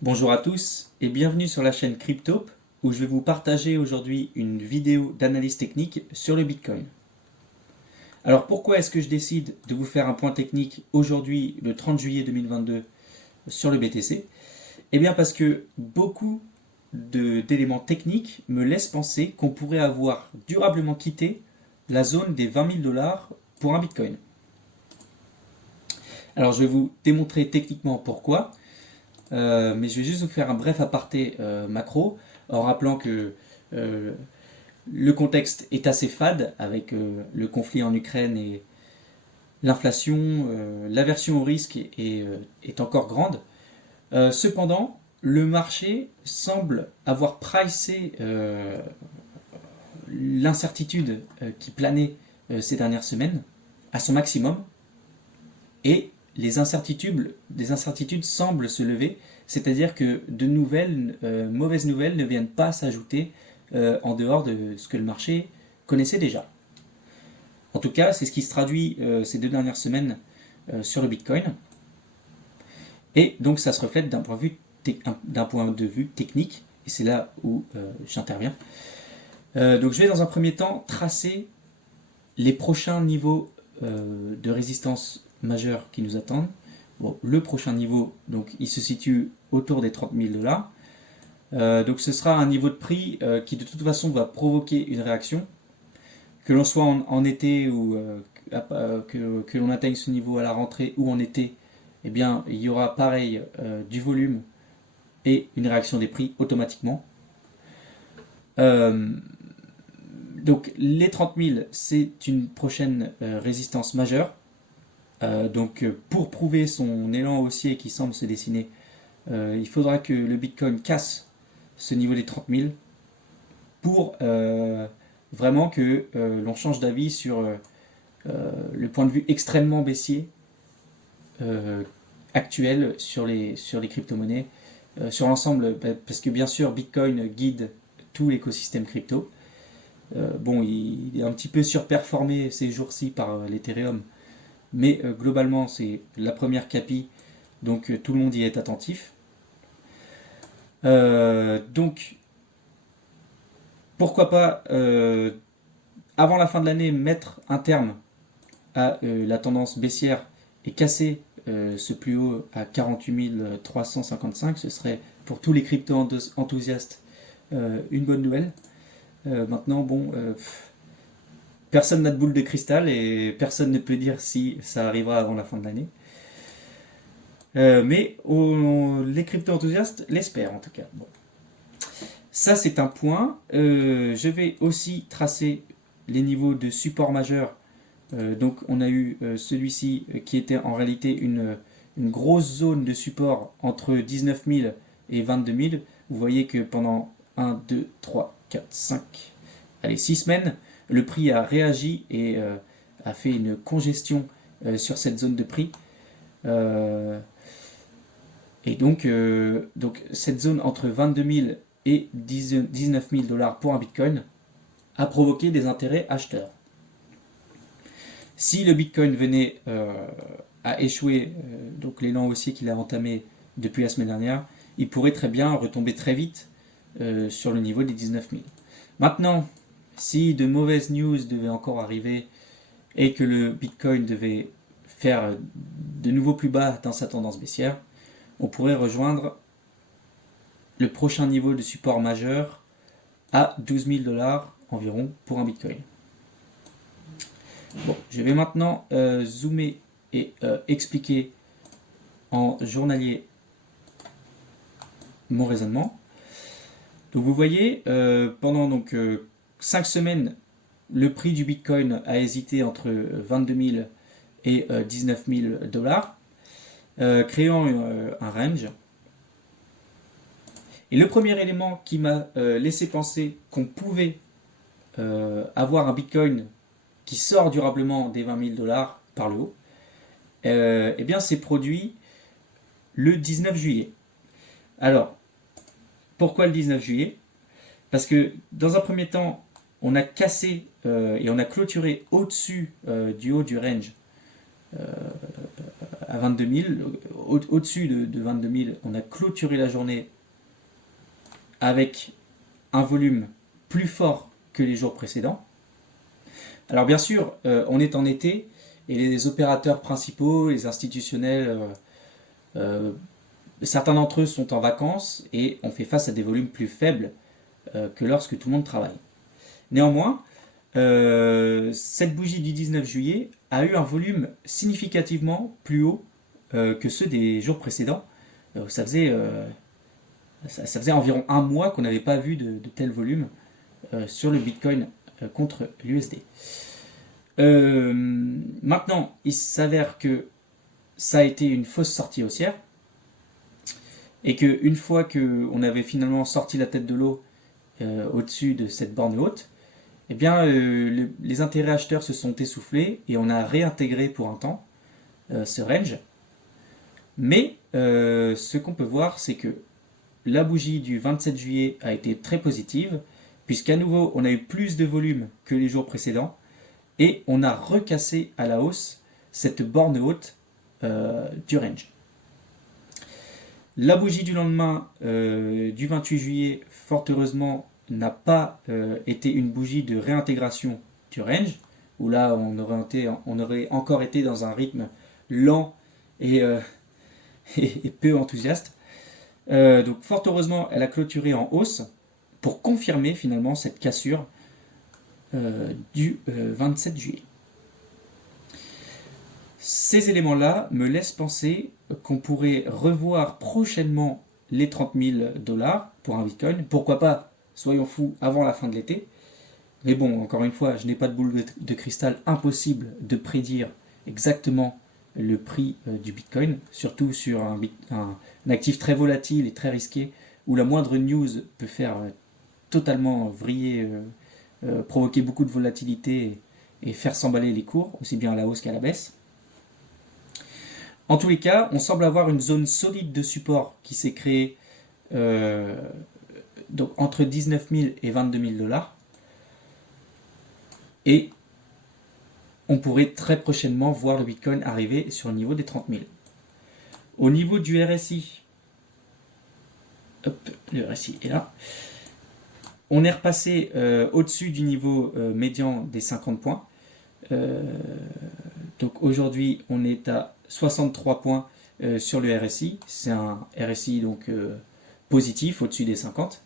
Bonjour à tous et bienvenue sur la chaîne Cryptope où je vais vous partager aujourd'hui une vidéo d'analyse technique sur le Bitcoin. Alors pourquoi est-ce que je décide de vous faire un point technique aujourd'hui le 30 juillet 2022 sur le BTC? Eh bien parce que beaucoup d'éléments techniques me laissent penser qu'on pourrait avoir durablement quitté la zone des 20 000 dollars pour un Bitcoin. Alors je vais vous démontrer techniquement pourquoi. Mais je vais juste vous faire un bref aparté macro en rappelant que euh, le contexte est assez fade avec le conflit en Ukraine et l'inflation, l'aversion au risque est encore grande. Cependant, le marché semble avoir pricé l'incertitude qui planait ces dernières semaines à son maximum et les incertitudes semblent se lever, c'est-à-dire que de mauvaises nouvelles ne viennent pas s'ajouter en dehors de ce que le marché connaissait déjà. En tout cas, c'est ce qui se traduit ces 2 dernières semaines sur le Bitcoin. Et donc ça se reflète d'un point de vue technique, et c'est là où j'interviens. Donc je vais dans un premier temps tracer les prochains niveaux de résistance majeure qui nous attendent. Bon, le prochain niveau, donc, il se situe autour des 30 000 dollars. Donc ce sera un niveau de prix qui de toute façon va provoquer une réaction. Que l'on soit en été ou que l'on atteigne ce niveau à la rentrée ou en été, eh bien, il y aura pareil du volume et une réaction des prix automatiquement. Euh, donc les 30 000, c'est une prochaine résistance majeure. Donc pour prouver son élan haussier qui semble se dessiner, il faudra que le Bitcoin casse ce niveau des 30 000 pour vraiment que l'on change d'avis sur le point de vue extrêmement baissier actuel sur les crypto-monnaies, sur l'ensemble, parce que bien sûr Bitcoin guide tout l'écosystème crypto. Bon, il est un petit peu surperformé ces jours-ci par l'Ethereum, mais globalement c'est la première capi, donc tout le monde y est attentif. Donc pourquoi pas avant la fin de l'année mettre un terme à la tendance baissière et casser ce plus haut à 48 355, ce serait pour tous les crypto-enthousiastes une bonne nouvelle. Maintenant, bon, personne n'a de boule de cristal et personne ne peut dire si ça arrivera avant la fin de l'année. Mais les crypto-enthousiastes l'espèrent en tout cas. Bon. Ça, c'est un point. Je vais aussi tracer les niveaux de support majeur. Donc, on a eu celui-ci qui était en réalité une grosse zone de support entre 19 000 et 22 000. Vous voyez que pendant 1, 2, 3, 4, 5, allez, 6 semaines, le prix a réagi et a fait une congestion sur cette zone de prix. Et donc cette zone entre 22 000 et 19 000 dollars pour un Bitcoin a provoqué des intérêts acheteurs. Si le Bitcoin venait à échouer, donc l'élan haussier qu'il a entamé depuis la semaine dernière, il pourrait très bien retomber très vite sur le niveau des 19 000. Maintenant, si de mauvaises news devaient encore arriver et que le Bitcoin devait faire de nouveau plus bas dans sa tendance baissière, on pourrait rejoindre le prochain niveau de support majeur à 12 000 dollars environ pour un Bitcoin. Bon, je vais maintenant zoomer et expliquer en journalier mon raisonnement. Donc vous voyez, pendant 5 semaines, le prix du Bitcoin a hésité entre 22 000 et 19 000 dollars, créant un range. Et le premier élément qui m'a laissé penser qu'on pouvait avoir un Bitcoin qui sort durablement des 20 000 dollars par le haut, eh bien c'est produit le 19 juillet. Alors, pourquoi le 19 juillet? Parce que dans un premier temps, on a cassé et on a clôturé au-dessus du haut du range à 22 000, au-dessus de 22 000, on a clôturé la journée avec un volume plus fort que les jours précédents. Alors bien sûr, on est en été et les opérateurs principaux, les institutionnels, certains d'entre eux sont en vacances et on fait face à des volumes plus faibles que lorsque tout le monde travaille. Néanmoins, cette bougie du 19 juillet a eu un volume significativement plus haut que ceux des jours précédents. Ça faisait environ un mois qu'on n'avait pas vu de tel volume sur le Bitcoin contre l'USD. Maintenant, il s'avère que ça a été une fausse sortie haussière et qu'une fois qu'on avait finalement sorti la tête de l'eau au-dessus de cette borne haute, eh bien, les intérêts acheteurs se sont essoufflés et on a réintégré pour un temps ce range. Mais ce qu'on peut voir, c'est que la bougie du 27 juillet a été très positive, puisqu'à nouveau, on a eu plus de volume que les jours précédents, et on a recassé à la hausse cette borne haute du range. La bougie du lendemain, du 28 juillet, fort heureusement, n'a pas été une bougie de réintégration du range, où là, on aurait encore été dans un rythme lent et peu enthousiaste. Donc fort heureusement, elle a clôturé en hausse pour confirmer finalement cette cassure du 27 juillet. Ces éléments-là me laissent penser qu'on pourrait revoir prochainement les 30 000 $ pour un Bitcoin. Pourquoi pas, soyons fous, avant la fin de l'été. Mais bon, encore une fois, je n'ai pas de boule de cristal, impossible de prédire exactement le prix du Bitcoin, surtout sur un actif très volatile et très risqué, où la moindre news peut faire totalement vriller, provoquer beaucoup de volatilité et faire s'emballer les cours, aussi bien à la hausse qu'à la baisse. En tous les cas, on semble avoir une zone solide de support qui s'est créée donc entre 19 000 et 22 000 $. Et on pourrait très prochainement voir le Bitcoin arriver sur le niveau des 30 000. Au niveau du RSI, hop, le RSI est là. On est repassé au-dessus du niveau médian des 50 points. Donc aujourd'hui, on est à 63 points sur le RSI. C'est un RSI donc positif au-dessus des 50.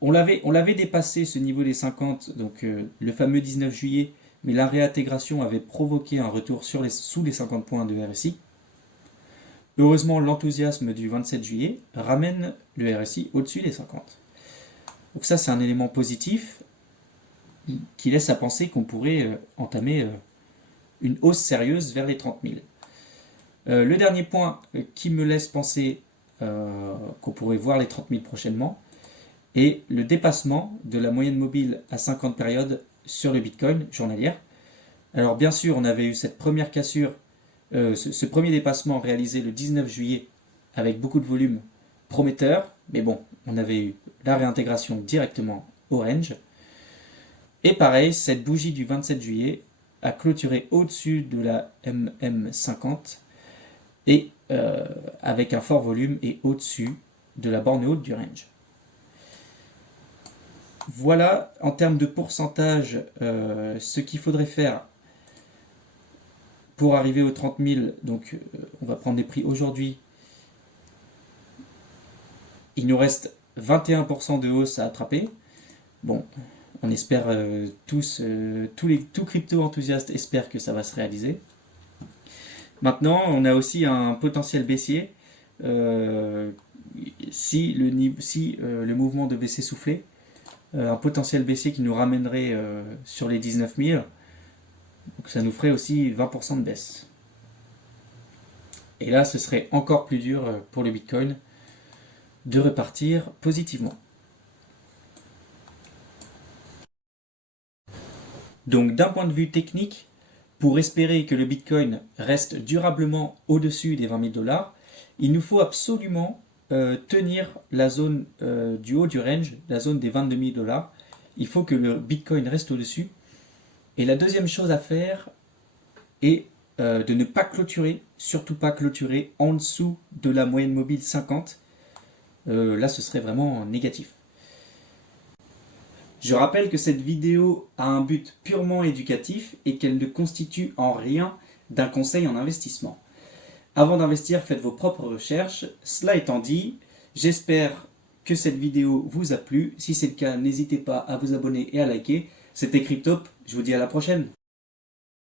On l'avait dépassé ce niveau des 50, donc le fameux 19 juillet, mais la réintégration avait provoqué un retour sous les 50 points de RSI. Heureusement, l'enthousiasme du 27 juillet ramène le RSI au-dessus des 50. Donc ça, c'est un élément positif qui laisse à penser qu'on pourrait entamer une hausse sérieuse vers les 30 000. Le dernier point qui me laisse penser qu'on pourrait voir les 30 000 prochainement est le dépassement de la moyenne mobile à 50 périodes sur le Bitcoin journalière. Alors bien sûr, on avait eu cette première cassure, ce premier dépassement réalisé le 19 juillet avec beaucoup de volume prometteur, mais bon, on avait eu la réintégration directement au range. Et pareil, cette bougie du 27 juillet a clôturé au-dessus de la MM50 et avec un fort volume et au-dessus de la borne haute du range. Voilà, en termes de pourcentage, ce qu'il faudrait faire pour arriver aux 30 000. Donc, on va prendre des prix aujourd'hui. Il nous reste 21% de hausse à attraper. Bon, on espère tous crypto enthousiastes espèrent que ça va se réaliser. Maintenant, on a aussi un potentiel baissier. Si le mouvement devait s'essouffler, un potentiel baissier qui nous ramènerait sur les 19 000. Donc ça nous ferait aussi 20% de baisse. Et là, ce serait encore plus dur pour le Bitcoin de repartir positivement. Donc d'un point de vue technique, pour espérer que le Bitcoin reste durablement au-dessus des 20 000 $, il nous faut absolument tenir la zone du haut du range, la zone des 22 000 $. Il faut que le Bitcoin reste au-dessus. Et la deuxième chose à faire est de ne pas clôturer, surtout pas clôturer en dessous de la moyenne mobile 50. Là, ce serait vraiment négatif. Je rappelle que cette vidéo a un but purement éducatif et qu'elle ne constitue en rien d'un conseil en investissement. Avant d'investir, faites vos propres recherches. Cela étant dit, j'espère que cette vidéo vous a plu. Si c'est le cas, n'hésitez pas à vous abonner et à liker. C'était Cryptop, je vous dis à la prochaine.